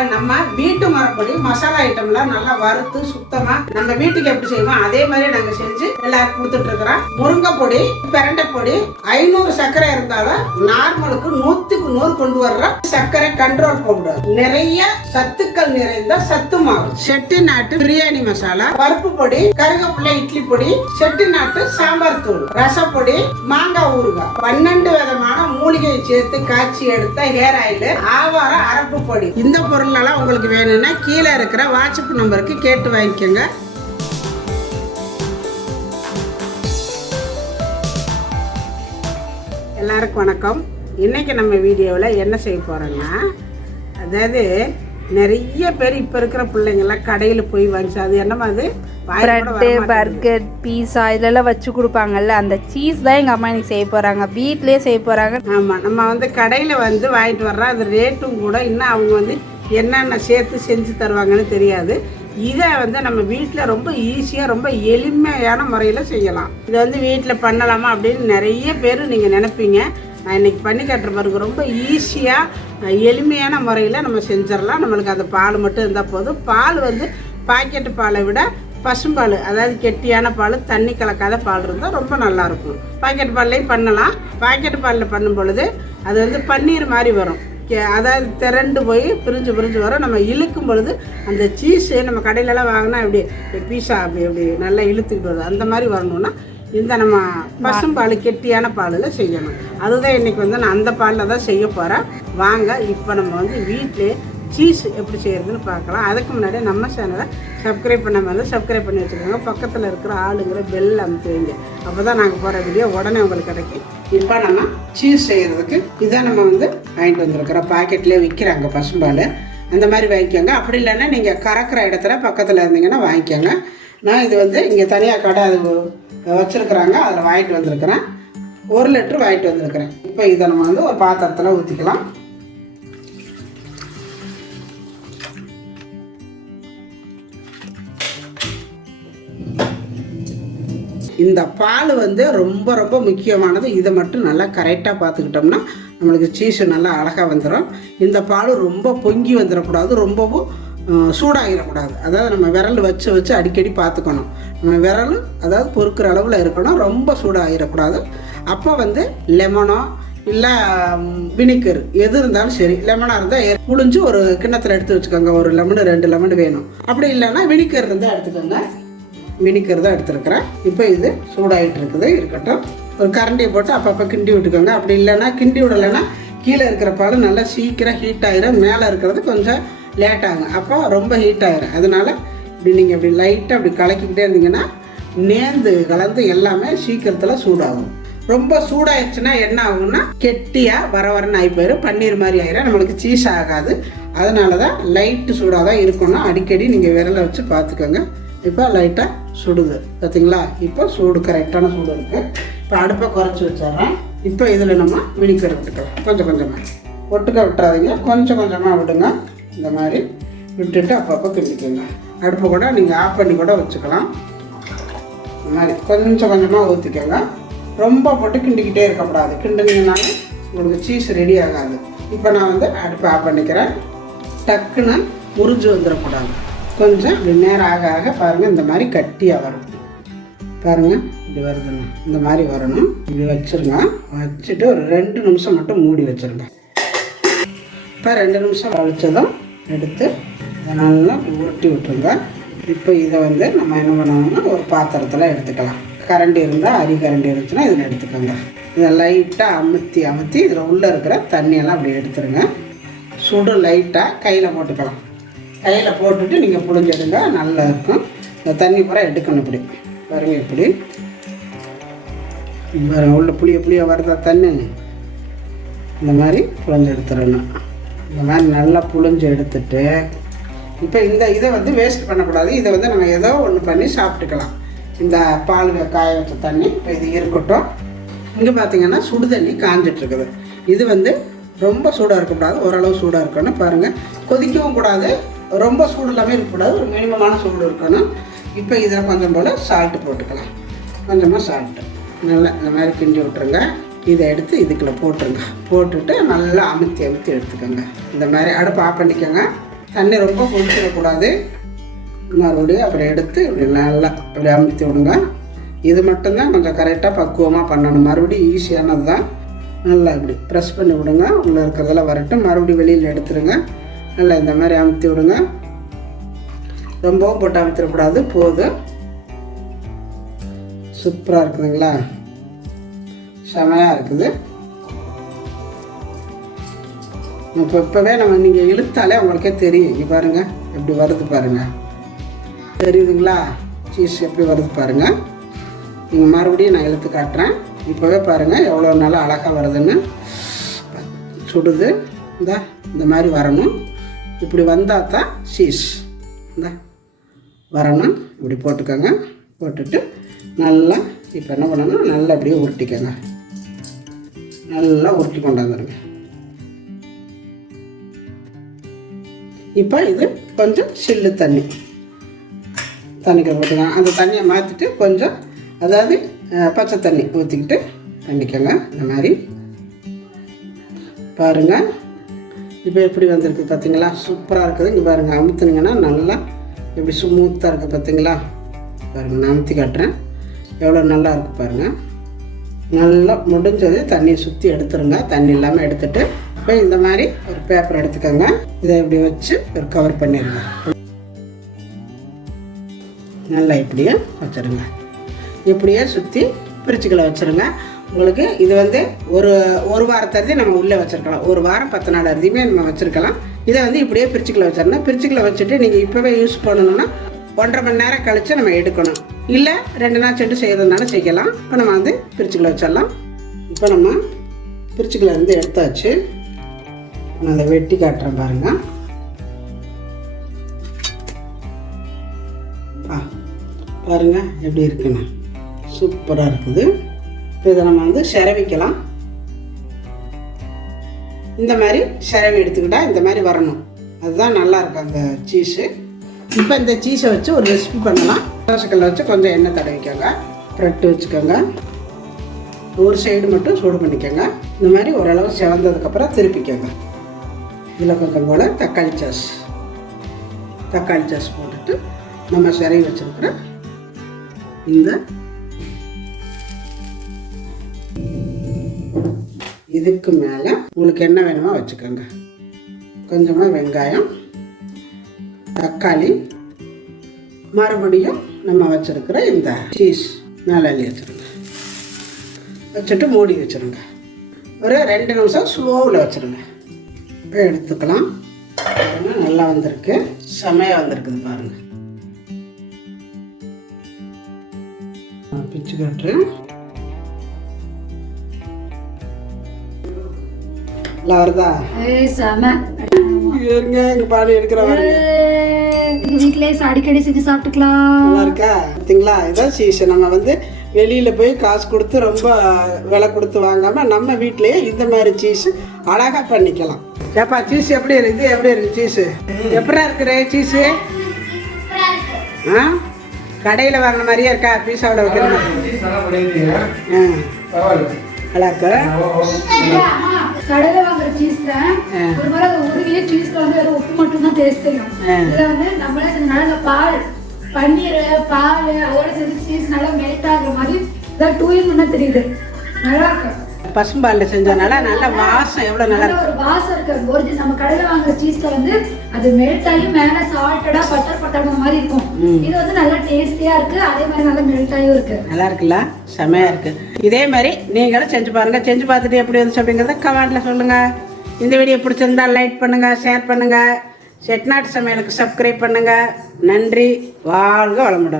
இப்போ நம்ம வீட்டு முறைப்படி மசாலா ஐட்டம்லாம் நல்லா வறுத்து சுத்தமா நம்ம வீட்டுக்கு எப்படி செய்வோம் அதே மாதிரி நாங்க செஞ்சு எல்லாருக்கும் கொடுத்துட்டு இருக்கிறோம். முருங்கை பொடி, பிரண்டை பொடி, 500 சர்க்கரை இருந்தாலும் நார்மலுக்கு 100க்கு 100 கொண்டு வர்ற சர்க்கரை கண்ட்ரோல் பவுடர், நிறைய சத்துக்கள் நிறைந்த சத்து மாவு, செட்டிநாட்டு பிரியாணி மசாலா, பருப்பு பொடி, கருவேப்பிலை இட்லி பொடி, செட்டிநாட்டு சாம்பார் தூள், ரசப்பொடி, மாங்காய் ஊறுகாய், 12 விதமான மூலிகையை சேர்த்து காய்ச்சி எடுத்த ஹேர் ஆயில், ஆவார அரப்பு பொடி. இந்த பொருள் எல்லாம் உங்களுக்கு வேணும்னா கீழே இருக்கிற வாட்ஸ்அப் நம்பருக்கு கேட்டு வாங்கிக்கோங்க. எல்லாருக்கும் வணக்கம். இன்னைக்கு நம்ம வீடியோவில் என்ன செய்ய போறோம்னா, அதாவது நிறைய பேர் இப்போ இருக்கிற பிள்ளைங்கள்லாம் கடையில் போய் வாங்கிச்சு அது என்னமா அது ப்ரெட்டு, பர்கர், பீஸா இதெல்லாம் வச்சு கொடுப்பாங்கல்ல, அந்த சீஸ் தான் எங்கள் அம்மா எனக்கு செய்ய போகிறாங்க, வீட்லேயே செய்ய போகிறாங்க. ஆமாம், நம்ம வந்து கடையில் வந்து வாங்கிட்டு வர்றோம், அது ரேட்டும் கூட இன்னும் அவங்க வந்து என்னென்ன சேர்த்து செஞ்சு தருவாங்கன்னு தெரியாது. இதை வந்து நம்ம வீட்டில் ரொம்ப ஈஸியாக ரொம்ப எளிமையான முறையில் செய்யலாம். இதை வந்து வீட்டில் பண்ணலாமா அப்படின்னு நிறைய பேர் நீங்கள் நினைப்பீங்க. நான் இன்றைக்கி பண்ணி காட்டுற பிறகு ரொம்ப ஈஸியாக எளிமையான முறையில் நம்ம செஞ்சிடலாம். நம்மளுக்கு அந்த பால் மட்டும் இருந்தால் போதும். பால் வந்து பாக்கெட்டு பாலை விட பசும்பால், அதாவது கெட்டியான பால், தண்ணி கலக்காத பால் இருந்தால் ரொம்ப நல்லாயிருக்கும். பாக்கெட் பால்லையும் பண்ணலாம். பாக்கெட் பாலில் பண்ணும் பொழுது அது வந்து பன்னீர் மாதிரி வரும், அதாவது திரண்டு போய் பிரிஞ்சு வரும். நம்ம இழுக்கும் பொழுது அந்த சீஸு நம்ம கடையிலலாம் வாங்கினா இப்படி பீஸா அப்படி நல்லா இழுத்துக்கிட்டு வருது, அந்த மாதிரி வரணும்னா இந்த நம்ம பசும்பால் கெட்டியான பாலில் செய்யணும். அதுதான் இன்றைக்கி வந்து நான் அந்த பாலில் தான் செய்ய போகிறேன். வாங்க இப்போ நம்ம வந்து வீட்டிலே சீஸ் எப்படி செய்கிறதுன்னு பார்க்கலாம். அதுக்கு முன்னாடி நம்ம சேனலை சப்ஸ்கிரைப் பண்ண மாதிரி சப்ஸ்கிரைப் பண்ணி வச்சுக்கோங்க. பக்கத்தில் இருக்கிற ஆளுங்கிற பெல் அமுத்தி வைங்க, அப்போ தான் நாங்கள் போகிற வீடியோ உடனே உங்களுக்கு கிடைக்கும். இப்போ நம்ம சீஸ் செய்கிறதுக்கு இதை நம்ம வந்து வாங்கிட்டு வந்துருக்குறோம். பாக்கெட்லேயே விற்கிறாங்க பசும்பால், அந்த மாதிரி வாங்கிக்கோங்க. அப்படி இல்லைன்னா நீங்கள் கறக்கிற இடத்துல பக்கத்தில் இருந்தீங்கன்னா வாங்கிக்கோங்க. நான் இது வந்து இங்கே தனியாக கடை அது வச்சுருக்குறாங்க, அதில் வாங்கிட்டு வந்திருக்கிறேன். 1 லிட்டர் வாங்கிட்டு வந்திருக்கிறேன். இப்போ இதை நம்ம வந்து ஒரு பாத்திரத்தில் ஊற்றிக்கலாம். இந்த பால் வந்து ரொம்ப ரொம்ப முக்கியமானது. இதை மட்டும் நல்லா கரெக்டாக பார்த்துக்கிட்டோம்னா நம்மளுக்கு சீஸு நல்லா அழகாக வந்துடும். இந்த பால் ரொம்ப பொங்கி வந்துடக்கூடாது, ரொம்பவும் சூடாகிடக்கூடாது. அதாவது நம்ம விரல் வச்சு அடிக்கடி பார்த்துக்கணும். நம்ம விரல் அதாவது பொறுக்கிற அளவில் இருக்கணும், ரொம்ப சூடாகிடக்கூடாது. அப்போ வந்து லெமனோ இல்லை வினிகர் எது இருந்தாலும் சரி, லெமனாக இருந்தால் புழிஞ்சு ஒரு கிண்ணத்தில் எடுத்து வச்சுக்கோங்க. 1 லெமனு 2 லெமனு வேணும். அப்படி இல்லைன்னா வினிகர் இருந்தால் எடுத்துக்கோங்க. வினிகர் தான் எடுத்துருக்குறேன். இப்போ இது சூடாகிட்டு இருக்குது, இருக்கட்டும். ஒரு கரண்டியை போட்டு அப்பப்போ கிண்டி விட்டுக்கோங்க. அப்படி இல்லைன்னா கிண்டி விடலைன்னா கீழே இருக்கிற பால் நல்லா சீக்கிரம் ஹீட் ஆகிடும், மேலே இருக்கிறது கொஞ்சம் லேட் ஆகும், அப்போ ரொம்ப ஹீட் ஆகிடும். அதனால் இப்படி நீங்கள் இப்படி லைட்டாக அப்படி கலக்கிக்கிட்டே இருந்தீங்கன்னா நேர்ந்து கலந்து எல்லாமே சீக்கிரத்தில் சூடாகும். ரொம்ப சூடாகிடுச்சுன்னா என்ன ஆகும்னா கெட்டியாக வரன்னு ஆகி போயிடும், பன்னீர் மாதிரி ஆகிடும், நம்மளுக்கு சீஸ் ஆகாது. அதனால தான் லைட்டு சூடாக தான் இருக்கணும். அடிக்கடி நீங்கள் விரலை வச்சு பார்த்துக்கோங்க. இப்போ லைட்டாக சுடுது பார்த்தீங்களா? இப்போ சூடு கரெக்டான சூடு இருக்குது. இப்போ அடுப்பை குறைச்சி வச்சிட்றேன். இப்போ இதில் நம்ம வினிகர் விட்டுக்கலாம். கொஞ்சம் கொஞ்சமாக ஒட்டுக்க விட்டுறாதீங்க, கொஞ்சம் கொஞ்சமாக விடுங்க. இந்த மாதிரி விட்டுட்டு அப்பப்போ கிண்டிக்கோங்க. அடுப்பை கூட நீங்கள் ஆஃப் பண்ணி கூட வச்சுக்கலாம். இந்த மாதிரி கொஞ்சம் கொஞ்சமாக ஊற்றிக்கோங்க. ரொம்ப போட்டு கிண்டிக்கிட்டே இருக்கக்கூடாது, கிண்டினீங்கனாலும் உங்களுக்கு சீஸ் ரெடி ஆகாது. இப்போ நான் வந்து அடுப்பை ஆஃப் பண்ணிக்கிறேன். டக்குன்னு முறிஞ்சு வந்துடக்கூடாது. கொஞ்சம் இப்படி நேரம் ஆக ஆக பாருங்கள் இந்த மாதிரி கட்டியாக வரும். பாருங்கள் இப்படி வருதுங்க, இந்த மாதிரி வரணும். இப்படி வச்சுருங்க. வச்சுட்டு ஒரு 2 நிமிஷம் மட்டும் மூடி வச்சுருங்க. இப்போ 2 நிமிஷம் கழிச்சதும் எடுத்து இதை நல்லா உருட்டி விட்டுருங்க. இப்போ இதை வந்து நம்ம என்ன பண்ணுவோம்னா ஒரு பாத்திரத்தில் எடுத்துக்கலாம். கரண்டி இருந்தால் அரிக்கரண்டி இருந்துச்சுன்னா இதில் எடுத்துக்கோங்க. இதை லைட்டாக அமுத்தி இதில் உள்ளே இருக்கிற தண்ணியெல்லாம் அப்படி எடுத்துருங்க. சுடு லைட்டாக கையில் போட்டுக்கலாம். கையில் போட்டுட்டு நீங்கள் புழிஞ்சிடுங்க, நல்லா இருக்கும். இந்த தண்ணி பூரா எடுக்கணும். இப்படி பாருங்க, இப்படி பாருங்க, உள்ள புளிய வருதா தண்ணி, இந்த மாதிரி புழிஞ்சு எடுத்துடணும். இந்த மாதிரி நல்லா புழிஞ்சு எடுத்துட்டு இப்போ இதை வந்து வேஸ்ட் பண்ணக்கூடாது. இதை வந்து நம்ம ஏதோ ஒன்று பண்ணி சாப்பிட்டுக்கலாம். இந்த பால் காய வச்ச தண்ணி இப்போ இது இருக்கட்டும். இங்கே பார்த்தீங்கன்னா சுடு தண்ணி காஞ்சிட்ருக்குது. இது வந்து ரொம்ப சூடாக இருக்கக்கூடாது, ஓரளவு சூடாக இருக்கணும். பாருங்கள், கொதிக்கவும் கூடாது, ரொம்ப சூடு இல்லாமல் இருக்கக்கூடாது, ஒரு மினிமமான சூடு இருக்கணும். இப்போ இதில் கொஞ்சம் போல் சால்ட்டு போட்டுக்கலாம். கொஞ்சமாக சால்ட்டு நல்லா இந்த மாதிரி கிண்டி விட்டுருங்க. இதை எடுத்து இதுக்குள்ளே போட்டுருங்க. போட்டுட்டு நல்லா அமுத்தி எடுத்துக்கோங்க. இந்த மாதிரி அடுப்பு ஆஃப் பண்ணிக்கோங்க. தண்ணி ரொம்ப கொதிச்சிடக்கூடாது. மறுபடியும் அப்புறம் எடுத்து இப்படி நல்லா இப்படி அமுத்தி விடுங்க. இது மட்டும்தான் கொஞ்சம் கரெக்டாக பக்குவமாக பண்ணணும். மறுபடியும் ஈஸியானது தான். நல்லா இப்படி ப்ரெஸ் பண்ணி விடுங்க. உள்ளே இருக்கிறதெல்லாம் வரட்டும். மறுபடியும் வெளியில் எடுத்துருங்க. நல்லா இந்த மாதிரி அமுத்தி விடுங்க. ரொம்பவும் போட்டு அமுத்திடக்கூடாது. போதும். சூப்பராக இருக்குதுங்களா? செமையாக இருக்குது. இப்போவே நீங்கள் இழுத்தாலே உங்களுக்கே தெரியும். இங்கே பாருங்கள் எப்படி வருது பாருங்கள். தெரியுதுங்களா? சீஸ் எப்படி வருது பாருங்கள். நீங்கள் மறுபடியும் நான் இழுத்து காட்டுறேன். இப்போவே பாருங்கள் எவ்வளோ நல்லா அழகாக வருதுன்னு. சுடுது. இந்த மாதிரி வரணும். இப்படி வந்தால் தான் சீஸ் வரணும். இப்படி போட்டுக்கோங்க. போட்டுட்டு நல்லா இப்போ என்ன பண்ணணும், நல்லா அப்படியே உருட்டிக்கோங்க. நல்லா உருட்டி கொண்டாந்துருங்க. இப்போ இது கொஞ்சம் சில்லு தண்ணிக்கு போட்டுக்கோங்க. அந்த தண்ணியை மாற்றிட்டு கொஞ்சம் அதாவது பச்சை தண்ணி ஊற்றிக்கிட்டு தண்ணிக்கோங்க. இந்த மாதிரி பாருங்கள். இப்போ எப்படி வந்திருக்கு பார்த்தீங்களா? சூப்பராக இருக்குது. இங்கே பாருங்கள், அமுத்துனீங்கன்னா நல்லா எப்படி ஸ்மூத்தாக இருக்குது பார்த்தீங்களா? பாருங்கள், நான் அமுத்தி காட்டுறேன். எவ்வளோ நல்லா இருக்குது பாருங்கள். நல்லா முடிஞ்சது தண்ணியை சுற்றி எடுத்துருங்க. தண்ணி இல்லாமல் எடுத்துட்டு இப்போ இந்த மாதிரி ஒரு பேப்பர் எடுத்துக்கோங்க. இதை இப்படி வச்சு ஒரு கவர் பண்ணிடுங்க. நல்லா இப்படியே வச்சுருங்க. இப்படியே சுற்றி பிரிச்சுக்களை வச்சுருங்க. உங்களுக்கு இது வந்து ஒரு வாரத்தருதி நம்ம உள்ளே வச்சுருக்கலாம். ஒரு வாரம் 10 நாள் அறுதியுமே நம்ம வச்சுருக்கலாம். இதை வந்து இப்படியே பிரிச்சுக்களை வச்சிடணும். பிரிச்சுக்களை வச்சுட்டு நீங்கள் இப்போவே யூஸ் பண்ணணும்னா 1.5 மணி நேரம் கழித்து நம்ம எடுக்கணும். இல்லை 2 நாள் சென்று செய்கிறதுனால செய்யலாம். இப்போ நம்ம வந்து பிரிச்சுக்களை வச்சிடலாம். இப்போ நம்ம பிரிச்சுக்களை இருந்து எடுத்தாச்சு. நான் அதை வெட்டி காட்டுறேன் பாருங்கள். பாருங்கள் எப்படி இருக்குன்னு. சூப்பராக இருக்குது. இப்போ இதை நம்ம வந்து செரவிக்கலாம். இந்த மாதிரி செரவி எடுத்துக்கிட்டால் இந்த மாதிரி வரணும். அதுதான் நல்லாயிருக்கும் அந்த சீஸு. இப்போ இந்த சீஸை வச்சு ஒரு ரெசிபி பண்ணலாம். தோசைக்கல்லை வச்சு கொஞ்சம் எண்ணெய் தடவிக்கோங்க. ப்ரெட்டு வச்சுக்கோங்க. ஒரு சைடு மட்டும் சூடு பண்ணிக்கோங்க. இந்த மாதிரி ஓரளவு செவந்ததுக்கப்புறம் திருப்பிக்கோங்க. இதில் கொஞ்சம் போல் தக்காளி சாஸ் போட்டுட்டு நம்ம செரவி வச்சுருக்கிற இந்த இதுக்கு மேலே உங்களுக்கு என்ன வேணுமோ வச்சுக்கோங்க. கொஞ்சமாக வெங்காயம், தக்காளி, மறுபடியும் நம்ம வச்சுருக்கிற இந்த சீஸ் மேலே அள்ளி வச்சுருங்க. வச்சுட்டு மூடி வச்சுருங்க. ஒரு 2 நிமிஷம் ஸ்லோவில் வச்சுருங்க. இப்போ எடுத்துக்கலாம். நல்லா வந்திருக்கு. செமையாக வந்திருக்குது பாருங்கள். பிச்சு காட்டுறேன். நல்லா வருதா? எங்க பாடி எடுக்கிற வீட்லயே அடிக்கடி செஞ்சு சாப்பிட்டுக்கலாம். நல்லா இருக்கா? பார்த்தீங்களா? இதான் சீஸ். நம்ம வந்து வெளியில் போய் காசு கொடுத்து ரொம்ப விலை கொடுத்து வாங்காமல் நம்ம வீட்டிலேயே இந்த மாதிரி சீஸ் அழகாக பண்ணிக்கலாம். ஏப்பா சீஸ் எப்படி இருக்குது? எப்படி இருக்குது சீஸு? எப்படா இருக்குது சீஸு? கடையில் வாங்கின மாதிரியே இருக்கா? பீஸாவோட வைக்கிற மாதிரி நல்லா இருக்கா? கடையில வாங்குற சீஸ்ல ஒரு மாதிரி அந்த உருகிய சீஸ்ல வந்து வெறும் உப்பு மட்டும் தான் டேஸ்ட் தெரியும். இதுல வந்து நம்மளே செஞ்சனால பால், பன்னீர், பால் அதோட சேர்த்து சீஸ் நல்லா மெல்ட் ஆகுற மாதிரி இதான் 2 in 1 தெரியுது. நல்லா இருக்கு. பசும்பாலில் செஞ்சதுனால நல்ல வாசம். எவ்வளோ நல்லா இருக்கு. ஒரு வாசம் இருக்கு. ஒரிஜினல் நம்ம கடையில வாங்குற சீஸ்ல வந்து அது மெல்ட் ஆகி மேலே சால்ட்டடா பட்டர் மாதிரி இருக்கும். இது வந்து நல்லா டேஸ்டியா இருக்கு. அதே மாதிரி நல்லா மெல்ட் ஆகியும் இருக்கு. நல்லா இருக்குல்ல? செமையா இருக்கு. இதே மாதிரி நீங்களும் செஞ்சு பாருங்க. செஞ்சு பார்த்துட்டு எப்படி வந்துச்சு அப்படிங்கிறத கமெண்ட்ல சொல்லுங்க. இந்த வீடியோ பிடிச்சிருந்தா லைக் பண்ணுங்க, ஷேர் பண்ணுங்க. செட்டிநாட்டு சமையலுக்கு சப்ஸ்கிரைப் பண்ணுங்க. நன்றி. வாழ்க வளமுடன்.